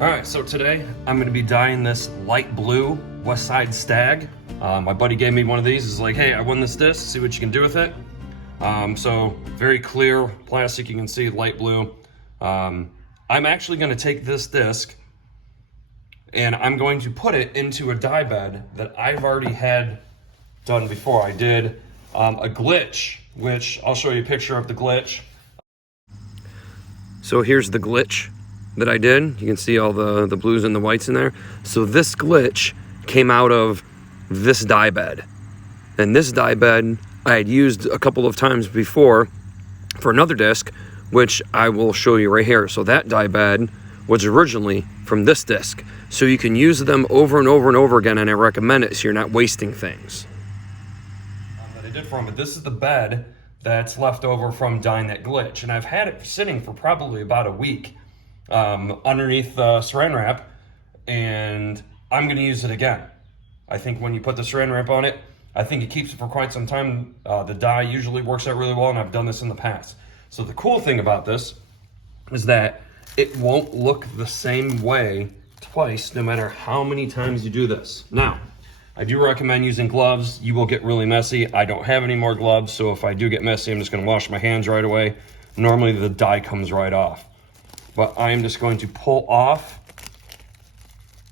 All right, so today I'm gonna be dyeing this light blue West Side Stag. My buddy gave me one of these. He's like, hey, I won this disc, see what you can do with it. So very clear plastic, you can see light blue. I'm actually gonna take this disc and I'm going to put it into a dye bed that I've already had done before. I did a glitch, which I'll show you a picture of the glitch. So here's the glitch that I did. You can see all the blues and the whites in there. So this glitch came out of this dye bed. And this dye bed I had used a couple of times before for another disc, which I will show you right here. So that dye bed was originally from this disc. So you can use them over and over and over again, and I recommend it so you're not wasting things. That I did for them, but this is the bed that's left over from dyeing that glitch. And I've had it sitting for probably about a week. Underneath the saran wrap, and I'm gonna use it again. I think when you put the saran wrap on it, I think it keeps it for quite some time. The dye usually works out really well, and I've done this in the past. So the cool thing about this is that it won't look the same way twice, no matter how many times you do this. Now, I do recommend using gloves. You will get really messy. I don't have any more gloves, so if I do get messy, I'm just gonna wash my hands right away. Normally the dye comes right off. But I am just going to pull off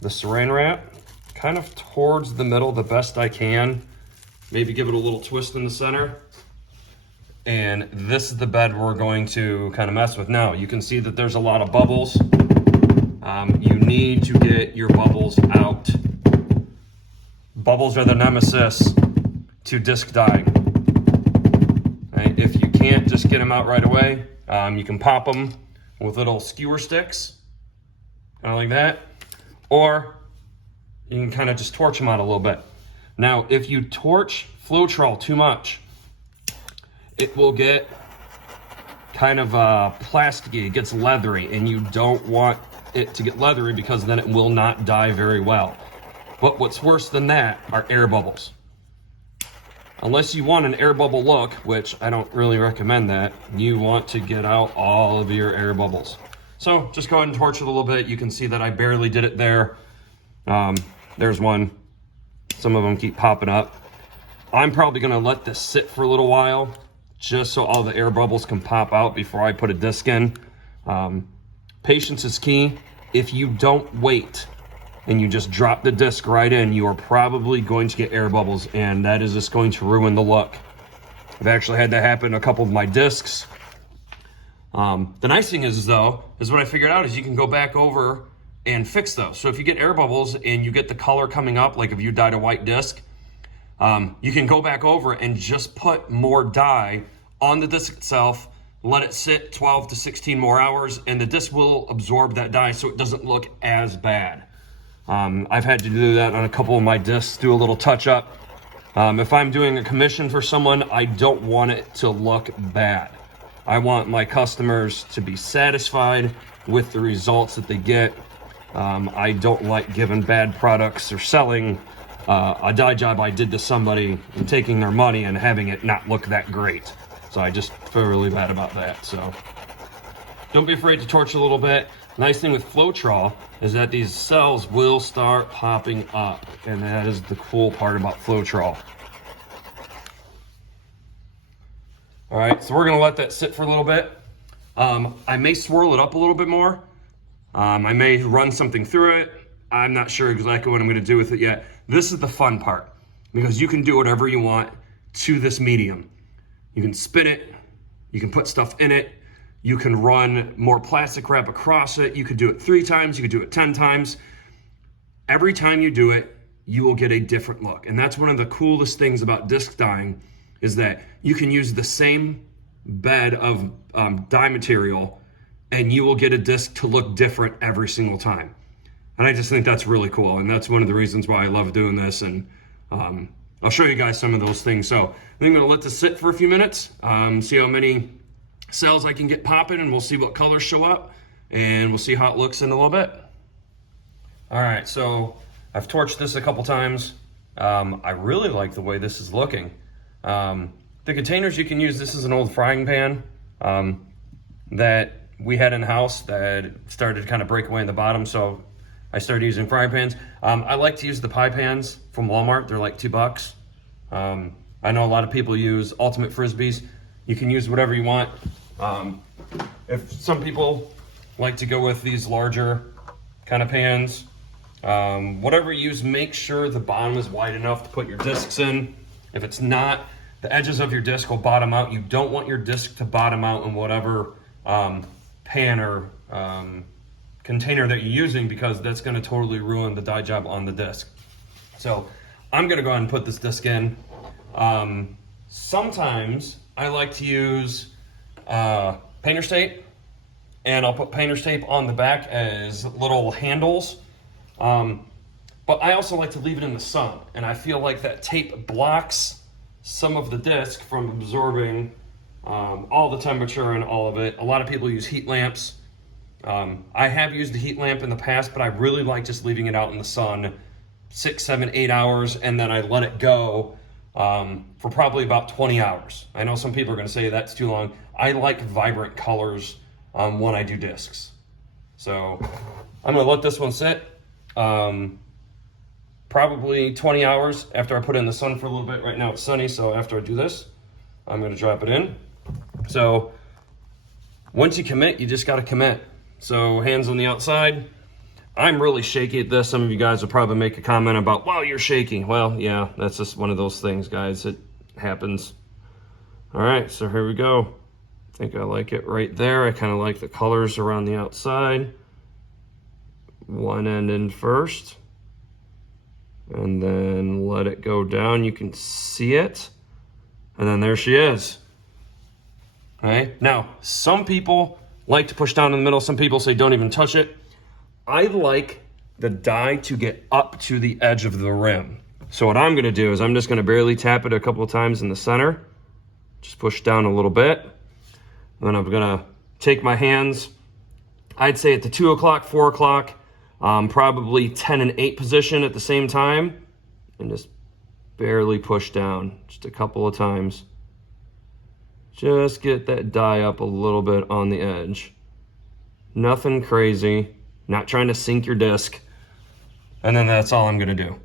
the saran wrap kind of towards the middle the best I can. Maybe give it a little twist in the center. And this is the bed we're going to kind of mess with. Now, you can see that there's a lot of bubbles. You need to get your bubbles out. Bubbles are the nemesis to disc dyeing. Right? If you can't just get them out right away, you can pop them with little skewer sticks, kind of like that, or you can kind of just torch them out a little bit. Now, if you torch Floetrol too much, it will get kind of plasticky, it gets leathery, and you don't want it to get leathery because then it will not dye very well. But what's worse than that are air bubbles. Unless you want an air bubble look, which I don't really recommend that, you want to get out all of your air bubbles. So just go ahead and torch it a little bit. You can see that I barely did it there. There's one. Some of them keep popping up. I'm probably gonna let this sit for a little while just so all the air bubbles can pop out before I put a disc in. Patience is key. If you don't wait and you just drop the disc right in, you are probably going to get air bubbles, and that is just going to ruin the look. I've actually had that happen in a couple of my discs. The nice thing is though, is what I figured out is you can go back over and fix those. So if you get air bubbles and you get the color coming up, like if you dyed a white disc, you can go back over and just put more dye on the disc itself, let it sit 12 to 16 more hours, and the disc will absorb that dye so it doesn't look as bad. I've had to do that on a couple of my discs, do a little touch up. If I'm doing a commission for someone, I don't want it to look bad. I want my customers to be satisfied with the results that they get. I don't like giving bad products or selling a dye job I did to somebody and taking their money and having it not look that great. So I just feel really bad about that. So don't be afraid to torch a little bit. Nice thing with Floetrol is that these cells will start popping up, and that is the cool part about Floetrol. All right, so we're gonna let that sit for a little bit. I may swirl it up a little bit more. I may run something through it. I'm not sure exactly what I'm gonna do with it yet. This is the fun part, because you can do whatever you want to this medium. You can spin it, you can put stuff in it, you can run more plastic wrap across it. You could do it 3 times, you could do it 10 times. Every time you do it, you will get a different look. And that's one of the coolest things about disc dyeing, is that you can use the same bed of dye material and you will get a disc to look different every single time. And I just think that's really cool. And that's one of the reasons why I love doing this. And I'll show you guys some of those things. So I think I'm gonna let this sit for a few minutes, see how many cells I can get popping, and we'll see what colors show up, and we'll see how it looks in a little bit. All right, so I've torched this a couple times. I really like the way this is looking. The containers you can use, this is an old frying pan that we had in the house that started to kind of break away in the bottom, so I started using frying pans. I like to use the pie pans from Walmart. They're like $2. I know a lot of people use Ultimate Frisbees. You can use whatever you want. If some people like to go with these larger kind of pans, whatever you use, make sure the bottom is wide enough to put your discs in. If it's not, the edges of your disc will bottom out. You don't want your disc to bottom out in whatever pan or container that you're using, because that's going to totally ruin the die job on the disc. So I'm going to go ahead and put this disc in. Sometimes I like to use painter's tape, and I'll put painter's tape on the back as little handles. But I also like to leave it in the sun, and I feel like that tape blocks some of the disc from absorbing all the temperature and all of it. A lot of people use heat lamps. I have used a heat lamp in the past, but I really like just leaving it out in the sun 6, 7, 8 hours, and then I let it go for probably about 20 hours. I know some people are going to say that's too long. I like vibrant colors when I do discs. So I'm going to let this one sit probably 20 hours after I put it in the sun for a little bit. Right now it's sunny, so after I do this, I'm going to drop it in. So once you commit, you just got to commit. So hands on the outside. I'm really shaky at this. Some of you guys will probably make a comment about, wow, you're shaking. Well, yeah, that's just one of those things, guys. It happens. All right, so here we go. I think I like it right there. I kind of like the colors around the outside. One end in first. And then let it go down. You can see it. And then there she is. All right. Now, some people like to push down in the middle. Some people say don't even touch it. I like the die to get up to the edge of the rim. So what I'm going to do is I'm just going to barely tap it a couple of times in the center. Just push down a little bit. Then I'm going to take my hands, I'd say at the 2 o'clock, 4 o'clock, probably 10 and 8 position at the same time, and just barely push down just a couple of times. Just get that die up a little bit on the edge. Nothing crazy, not trying to sink your disc. And then that's all I'm gonna do.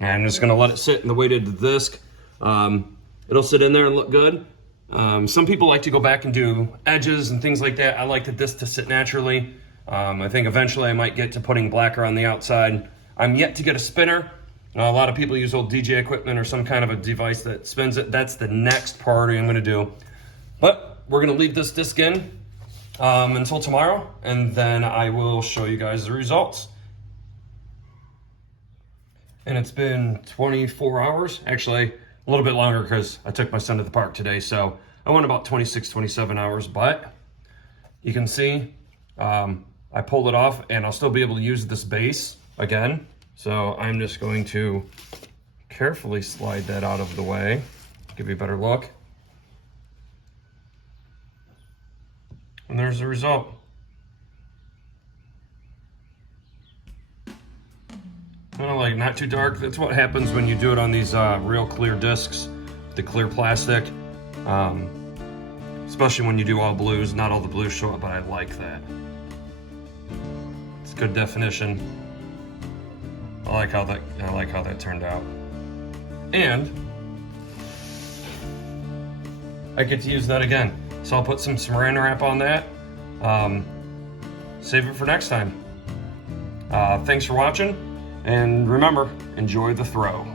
And I'm just gonna let it sit in the weight of the disc. It'll sit in there and look good. Some people like to go back and do edges and things like that. I like the disc to sit naturally. I think eventually I might get to putting blacker on the outside. I'm yet to get a spinner. A lot of people use old DJ equipment or some kind of a device that spins it. That's the next priority I'm gonna do. But we're gonna leave this disc in until tomorrow, and then I will show you guys the results. And it's been 24 hours, actually a little bit longer because I took my son to the park today, so I went about 26, 27 hours, but you can see I pulled it off, and I'll still be able to use this base again. So I'm just going to carefully slide that out of the way, give you a better look. And there's the result. Kind of like not too dark. That's what happens when you do it on these real clear discs, the clear plastic. Especially when you do all blues. Not all the blues show up, but I like that. It's good definition. I like how that turned out. And I get to use that again. So I'll put some saran wrap on that. Save it for next time. Thanks for watching, and remember, enjoy the throw.